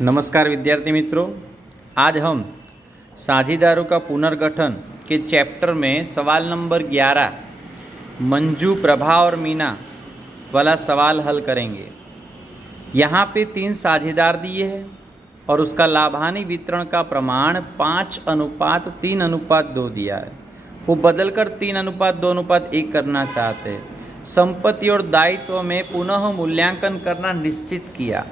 नमस्कार विद्यार्थी मित्रों, आज हम साझेदारों का पुनर्गठन के चैप्टर में सवाल नंबर 11 मंजू, प्रभा और मीना वाला सवाल हल करेंगे। यहाँ पे 3 साझेदार दिए हैं और उसका लाभानी वितरण का प्रमाण 5:3:2 दिया है। वो बदलकर 3:2:1 करना चाहते हैं। संपत्ति और दायित्व में पुनः मूल्यांकन करना निश्चित किया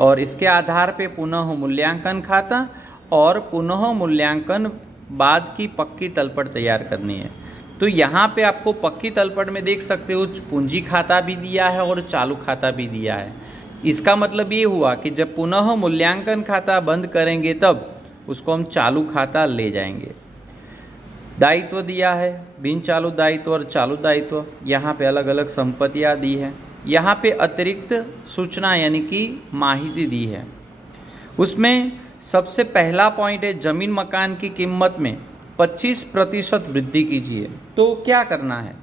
और इसके आधार पे पुनः मूल्यांकन खाता और पुनः मूल्यांकन बाद की पक्की तलपट तैयार करनी है। तो यहाँ पे आपको पक्की तलपट में देख सकते हो पूंजी खाता भी दिया है और चालू खाता भी दिया है। इसका मतलब ये हुआ कि जब पुनः मूल्यांकन खाता बंद करेंगे तब उसको हम चालू खाता ले जाएंगे। दायित्व दिया है, बिन चालू दायित्व और चालू दायित्व। यहाँ पे अलग अलग संपत्तियाँ दी है। यहाँ पे अतिरिक्त सूचना यानी कि माहिती दी है। उसमें सबसे पहला पॉइंट है जमीन मकान की कीमत में 25% वृद्धि कीजिए। तो क्या करना है?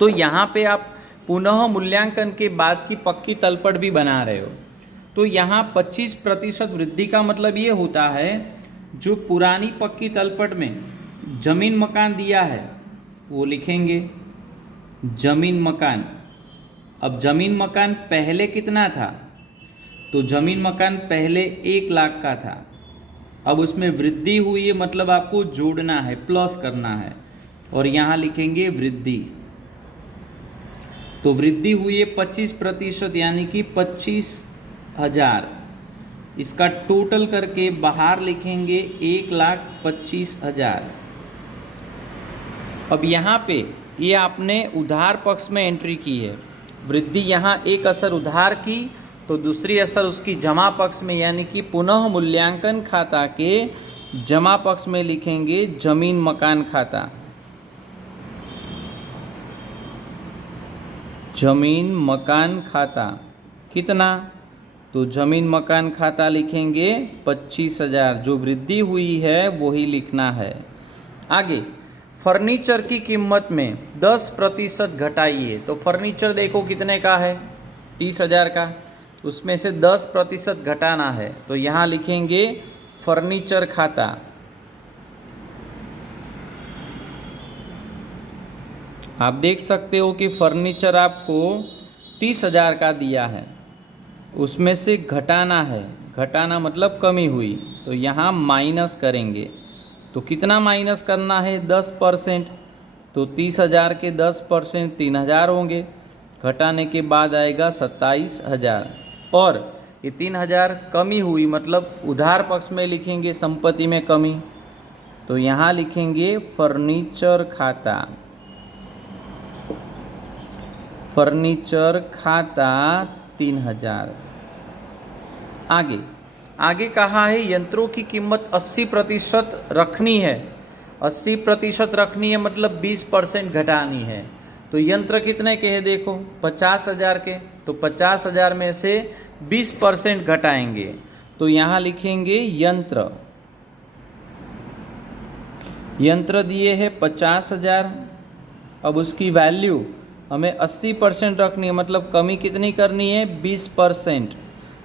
तो यहाँ पे आप पुनः मूल्यांकन के बाद की पक्की तलपट भी बना रहे हो। तो यहाँ 25% वृद्धि का मतलब ये होता है जो पुरानी पक्की तलपट में जमीन मकान दिया है वो लिखेंगे जमीन मकान। अब जमीन मकान पहले कितना था? तो जमीन मकान पहले 1 लाख का था। अब उसमें वृद्धि हुई है मतलब आपको जोड़ना है, प्लस करना है और यहाँ लिखेंगे वृद्धि। तो वृद्धि हुई है 25% यानी कि 25,000। इसका टोटल करके बाहर लिखेंगे 1,25,000। अब यहाँ पे ये आपने उधार पक्ष में एंट्री की है। वृद्धि यहाँ एक असर उधार की तो दूसरी असर उसकी जमा पक्ष में यानी कि पुनः मूल्यांकन खाता के जमा पक्ष में लिखेंगे जमीन मकान खाता। जमीन मकान खाता कितना? तो जमीन मकान खाता लिखेंगे 25,000। जो वृद्धि हुई है वही लिखना है। आगे फर्नीचर की कीमत में 10% घटाइए। तो फर्नीचर देखो कितने का है? 30,000 का। उसमें से 10% घटाना है तो यहाँ लिखेंगे फर्नीचर खाता। आप देख सकते हो कि फर्नीचर आपको 30,000 का दिया है, उसमें से घटाना है। घटाना मतलब कमी हुई तो यहाँ माइनस करेंगे। तो कितना माइनस करना है? 10%। तो 30,000 के 10% 3,000 होंगे। घटाने के बाद आएगा 27,000 और ये 3,000 कमी हुई मतलब उधार पक्ष में लिखेंगे संपत्ति में कमी। तो यहाँ लिखेंगे फर्नीचर खाता। फर्नीचर खाता 3,000। आगे कहा है यंत्रों की कीमत 80% रखनी है। 80% रखनी है मतलब 20% घटानी है। तो यंत्र कितने के हैं? देखो 50,000 के। तो 50,000 में से 20% घटाएंगे तो यहाँ लिखेंगे यंत्र। यंत्र दिए है 50,000। अब उसकी वैल्यू हमें 80% रखनी है मतलब कमी कितनी करनी है? 20%।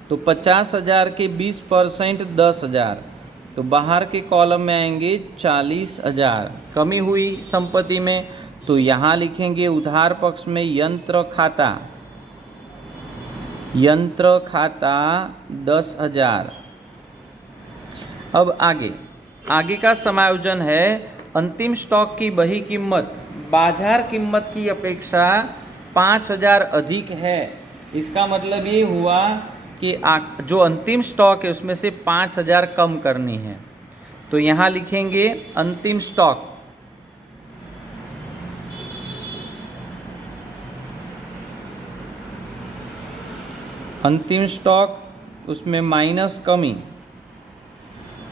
तो 50,000 के 20% 10,000। तो बाहर के कॉलम में आएंगे 40,000। कमी हुई संपत्ति में तो यहाँ लिखेंगे उधार पक्ष में यंत्र खाता। यंत्र खाता 10,000। अब आगे का समायोजन है अंतिम स्टॉक की बही कीमत बाजार कीमत की अपेक्षा 5,000 अधिक है। इसका मतलब ये हुआ कि जो अंतिम स्टॉक है उसमें से 5,000 कम करनी है। तो यहाँ लिखेंगे अंतिम स्टॉक। अंतिम स्टॉक उसमें माइनस कमी।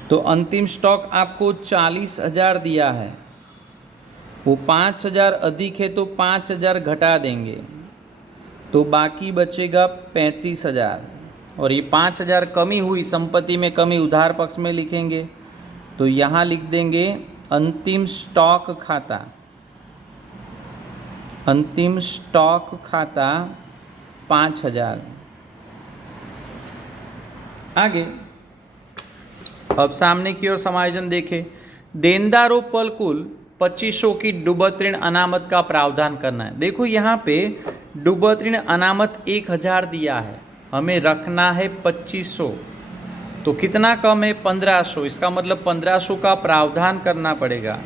तो अंतिम स्टॉक आपको 40,000 दिया है, वो 5,000 अधिक है तो 5,000 घटा देंगे तो बाकी बचेगा 35,000 और ये 5,000 कमी हुई संपत्ति में कमी उधार पक्ष में लिखेंगे। तो यहाँ लिख देंगे अंतिम स्टॉक खाता। अंतिम स्टॉक खाता 5,000। आगे अब सामने की ओर समायोजन देखें। देनदारों पर कुल 2500 की डूबत ऋण अनामत का प्रावधान करना है। देखो यहाँ पे डूबत ऋण अनामत 1000 दिया है, हमें रखना है 2500, तो कितना कम है 1500, इसका मतलब 1500 का प्रावधान करना पड़ेगा।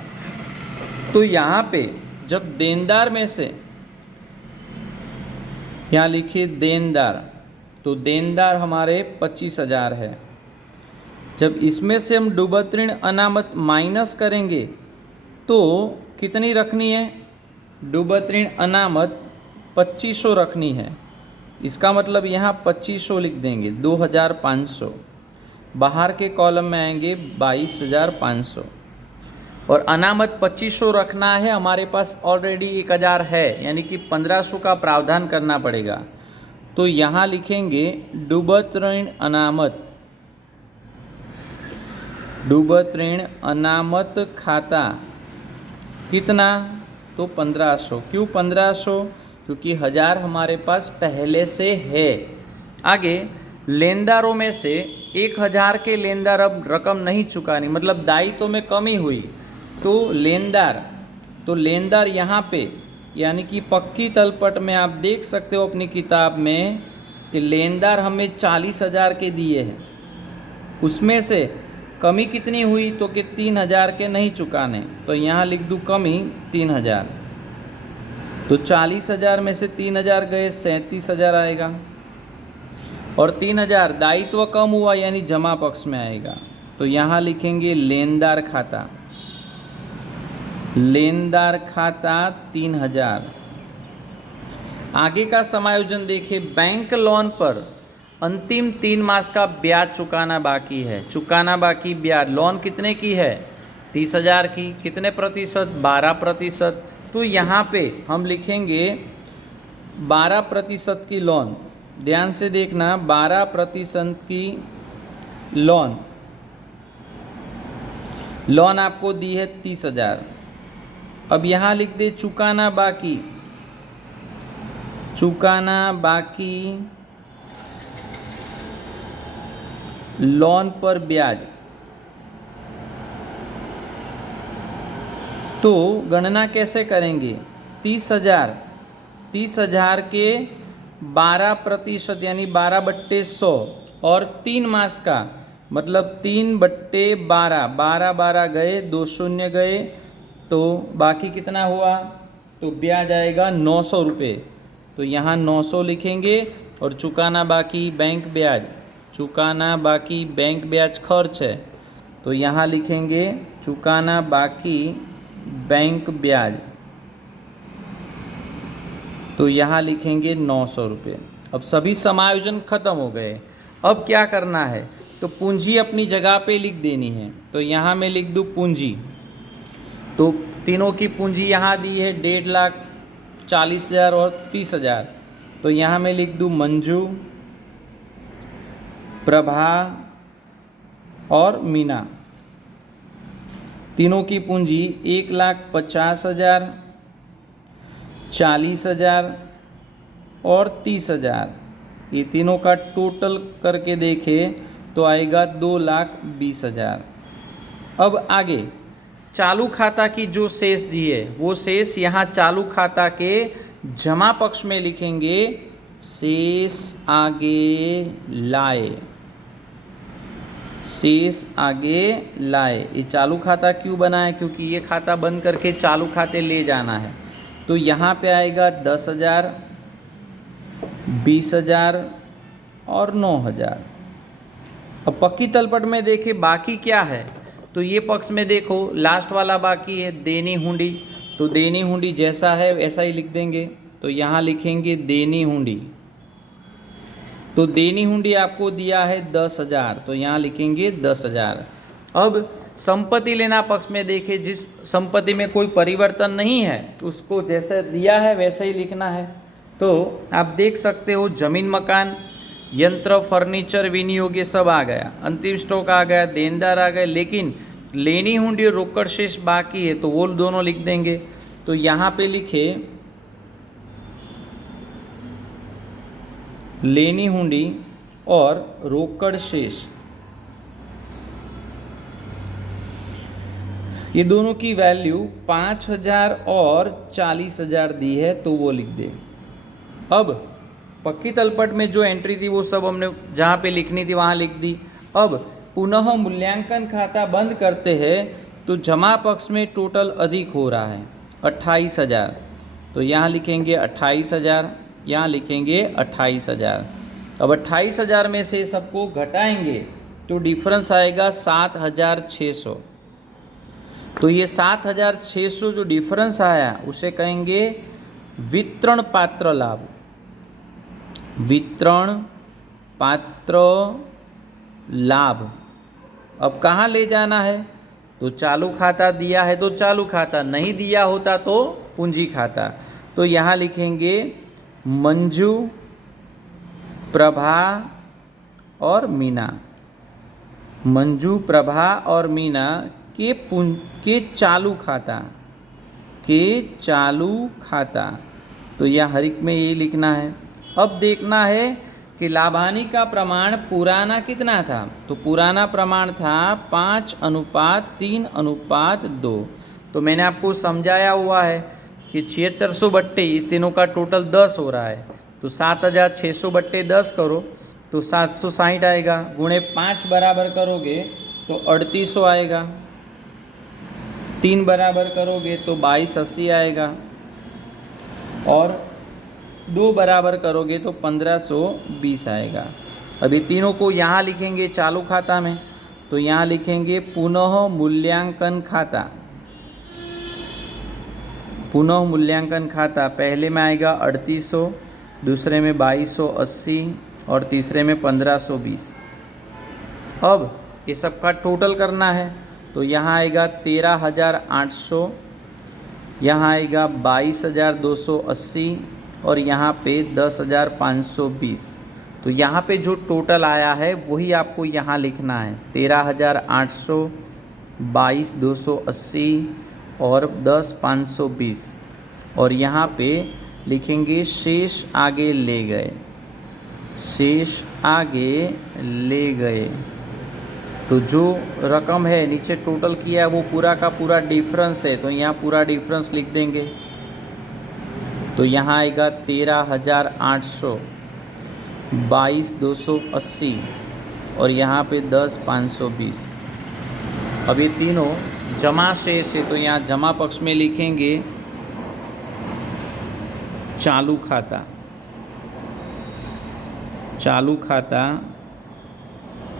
तो यहाँ पे जब देनदार में से, यहाँ लिखिए देनदार, तो देनदार हमारे 25,000 है। जब इसमें से हम डूबत ऋण अनामत माइनस करेंगे तो कितनी रखनी है, डूबत ऋण अनामत 2500 रखनी है। इसका मतलब यहाँ 2500 लिख देंगे, 2500, बाहर के कॉलम में आएंगे 22,500, और अनामत 2500 रखना है। हमारे पास ऑलरेडी 1000 है, यानी कि 1500 का प्रावधान करना पड़ेगा। तो यहाँ लिखेंगे डूबत ऋण अनामत, डूबत ऋण अनामत खाता कितना, तो 1500। क्यों 1500, क्योंकि 1000 हमारे पास पहले से है। आगे लेनदारों में से 1000 के लेनदार अब रकम नहीं चुकानी, मतलब दायित्व में कमी हुई, तो लेनदार यहाँ पे, यानी कि पक्की तलपट में आप देख सकते हो अपनी किताब में कि लेनदार हमें 40,000 के दिए हैं, उसमें से कमी कितनी हुई, तो कि 3000 के नहीं चुकाने, तो यहाँ लिख दूँ कमी 3000। तो 40,000 में से 3000 गए, 37,000 आएगा, और 3000 दायित्व कम हुआ यानी जमा पक्ष में आएगा। तो यहाँ लिखेंगे लेनदार खाता, लेनदार खाता 3000। आगे का समायोजन देखिए। बैंक लोन पर अंतिम 3 मास का ब्याज चुकाना बाकी है। चुकाना बाकी ब्याज, लोन कितने की है, 30,000 की, कितने प्रतिशत, 12%। तो यहाँ पे हम लिखेंगे 12% की लोन, ध्यान से देखना, 12% की लोन आपको दी है 30,000। अब यहाँ लिख दे चुकाना बाकी, चुकाना बाकी लोन पर ब्याज। तो गणना कैसे करेंगे, 30,000 के 12% यानी 12/100, और 3 मास का मतलब 3/12, 12 गए, 2 शून्य गए, तो बाकी कितना हुआ, तो ब्याज आएगा 900 रुपये। तो यहाँ 900 लिखेंगे, और चुकाना बाकी बैंक ब्याज, चुकाना बाकी बैंक ब्याज खर्च है, तो यहाँ लिखेंगे चुकाना बाकी बैंक ब्याज, तो यहाँ लिखेंगे 900 रुपये। अब सभी समायोजन खत्म हो गए। अब क्या करना है, तो पूंजी अपनी जगह पे लिख देनी है। तो यहाँ मैं लिख दूँ पूंजी, तो तीनों की पूंजी यहाँ दी है 1,40,000 और 30,000। तो यहाँ मैं लिख दूँ मंजू, प्रभा और मीना। तीनों की पूंजी 1,50,000, 40,000 और 30,000। ये तीनों का टोटल करके देखें तो आएगा 2,20,000। अब आगे चालू खाता की जो शेष दी है वो शेष यहाँ चालू खाता के जमा पक्ष में लिखेंगे, शेष आगे लाए, शेष आगे लाए। ये चालू खाता क्यों बना है, क्योंकि ये खाता बंद करके चालू खाते ले जाना है। तो यहाँ पे आएगा 10,000, 20,000 और 9,000। अब पक्की तलपट में देखें बाकी क्या है, तो ये पक्ष में देखो लास्ट वाला बाकी है देनी हुंडी। तो देनी हुंडी जैसा है वैसा ही लिख देंगे। तो यहाँ लिखेंगे देनी हुंडी। तो देनी हुंडी आपको दिया है 10,000, तो यहाँ लिखेंगे 10,000। अब संपत्ति लेना पक्ष में देखें, जिस संपत्ति में कोई परिवर्तन नहीं है उसको जैसे दिया है वैसे ही लिखना है। तो आप देख सकते हो जमीन मकान यंत्र फर्नीचर विनियोग ये सब आ गया, अंतिम स्टॉक आ गया, देनदार आ गए, लेकिन लेनी हुंडी और रोकड़ शेष बाकी है, तो वो दोनों लिख देंगे। तो यहाँ पे लिखे लेनी हुंडी और रोकड़ शेष। ये दोनों की वैल्यू 5,000 और 40,000 दी है, तो वो लिख दे। अब पक्की तलपट में जो एंट्री थी वो सब हमने जहाँ पे लिखनी थी वहाँ लिख दी। अब पुनः मूल्यांकन खाता बंद करते हैं तो जमा पक्ष में टोटल अधिक हो रहा है 28,000, तो यहाँ लिखेंगे 28,000, यहाँ लिखेंगे 28,000। अब 28,000 में से सबको घटाएंगे तो डिफरेंस आएगा 7,600। तो ये 7,600 जो डिफरेंस आया उसे कहेंगे वितरण पात्र लाभ। वितरण पात्र लाभ। अब कहाँ ले जाना है? तो चालू खाता दिया है तो चालू खाता, नहीं दिया होता तो पूंजी खाता। तो यहाँ लिखेंगे मंजू, प्रभा और मीना। मंजू, प्रभा और मीना के चालू खाता, के चालू खाता। तो यह हर एक में ये लिखना है। अब देखना है कि लाभानी का प्रमाण पुराना कितना था। तो पुराना प्रमाण था 5:3:2। तो मैंने आपको समझाया हुआ है कि 7600 बट्टे इस तीनों का टोटल 10 हो रहा है। तो 7,600 बट्टे 10 करो तो 760 आएगा, गुणे 5 बराबर करोगे तो 3800 आएगा, 3 बराबर करोगे तो 2280 आएगा, और 2 बराबर करोगे तो 1520 आएगा। अभी तीनों को यहाँ लिखेंगे चालू खाता में। तो यहाँ लिखेंगे पुनः मूल्यांकन खाता। पुनः मूल्यांकन खाता पहले में आएगा 3800, दूसरे में 2280 और तीसरे में 1520। अब ये सबका टोटल करना है तो यहाँ आएगा 13,800, यहाँ आएगा 22,280 और यहाँ पे 10,520। तो यहाँ पे जो टोटल आया है वही आपको यहाँ लिखना है, 13,800, 22,280 और 10,520। और यहाँ पे लिखेंगे शेष आगे ले गए, शेष आगे ले गए। तो जो रकम है नीचे टोटल किया है वो पूरा का पूरा डिफरेंस है, तो यहाँ पूरा डिफरेंस लिख देंगे। तो यहाँ आएगा 13,800, 22,280 और यहाँ पे 10,520। अब ये तीनों जमा शेष है तो यहाँ जमा पक्ष में लिखेंगे चालू खाता। चालू खाता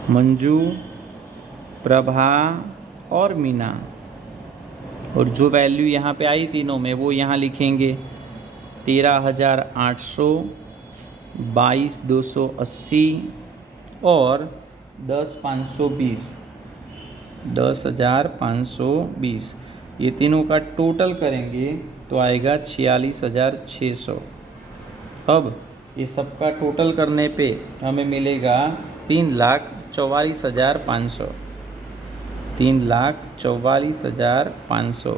मंजू, प्रभा और मीना, और जो वैल्यू यहाँ पे आई तीनों में वो यहाँ लिखेंगे 13,800, 22,280 और 10,520, 10,520। ये तीनों का टोटल करेंगे तो आएगा 46,600। अब ये सबका टोटल करने पे हमें मिलेगा 3,44,500, 3,44,500,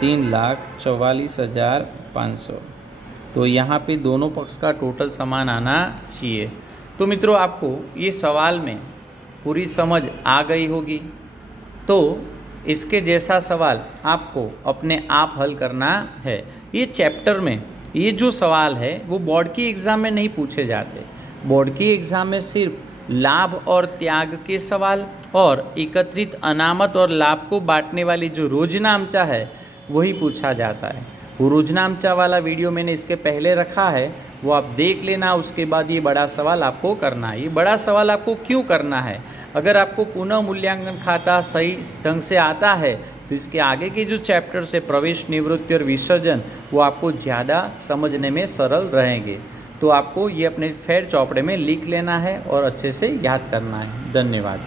3,44,500। तो यहाँ पे दोनों पक्ष का टोटल समान आना चाहिए। तो मित्रों आपको ये सवाल में पूरी समझ आ गई होगी। तो इसके जैसा सवाल आपको अपने आप हल करना है। ये चैप्टर में ये जो सवाल है वो बोर्ड की एग्ज़ाम में नहीं पूछे जाते। बोर्ड की एग्ज़ाम में सिर्फ लाभ और त्याग के सवाल और एकत्रित अनामत और लाभ को बांटने वाली जो रोजनामचा है वही पूछा जाता है। वो रोजनामचा वाला वीडियो मैंने इसके पहले रखा है, वो आप देख लेना। उसके बाद ये बड़ा सवाल आपको करना है। ये बड़ा सवाल आपको क्यों करना है? अगर आपको पुनः मूल्यांकन खाता सही ढंग से आता है तो इसके आगे के जो चैप्टर्स है प्रवेश, निवृत्ति और विसर्जन, वो आपको ज़्यादा समझने में सरल रहेंगे। तो आपको ये अपने फेर चौपड़े में लिख लेना है और अच्छे से याद करना है। धन्यवाद।